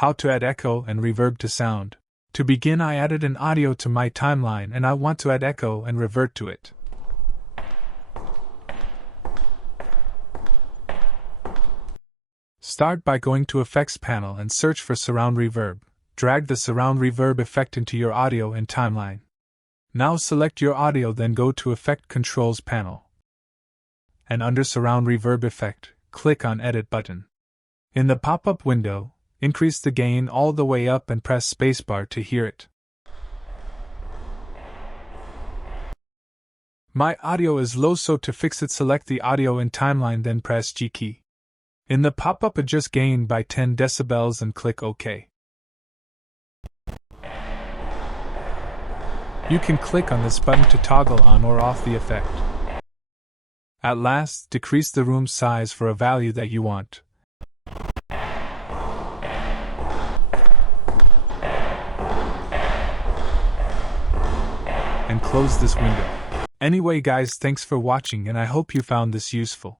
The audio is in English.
How to add echo and reverb to sound. To begin, I added an audio to my timeline and I want to add echo and reverb to it. Start by going to Effects panel and search for Surround Reverb. Drag the Surround Reverb effect into your audio and timeline. Now select your audio, then go to Effect Controls panel. And under Surround Reverb Effect, click on Edit button. In the pop-up window, increase the gain all the way up and press spacebar to hear it. My audio is low, so to fix it, select the audio and timeline, then press G key. In the pop-up, adjust gain by 10 decibels and click OK. You can click on this button to toggle on or off the effect. At last, decrease the room size for a value that you want. And close this window. Anyway guys, thanks for watching and I hope you found this useful.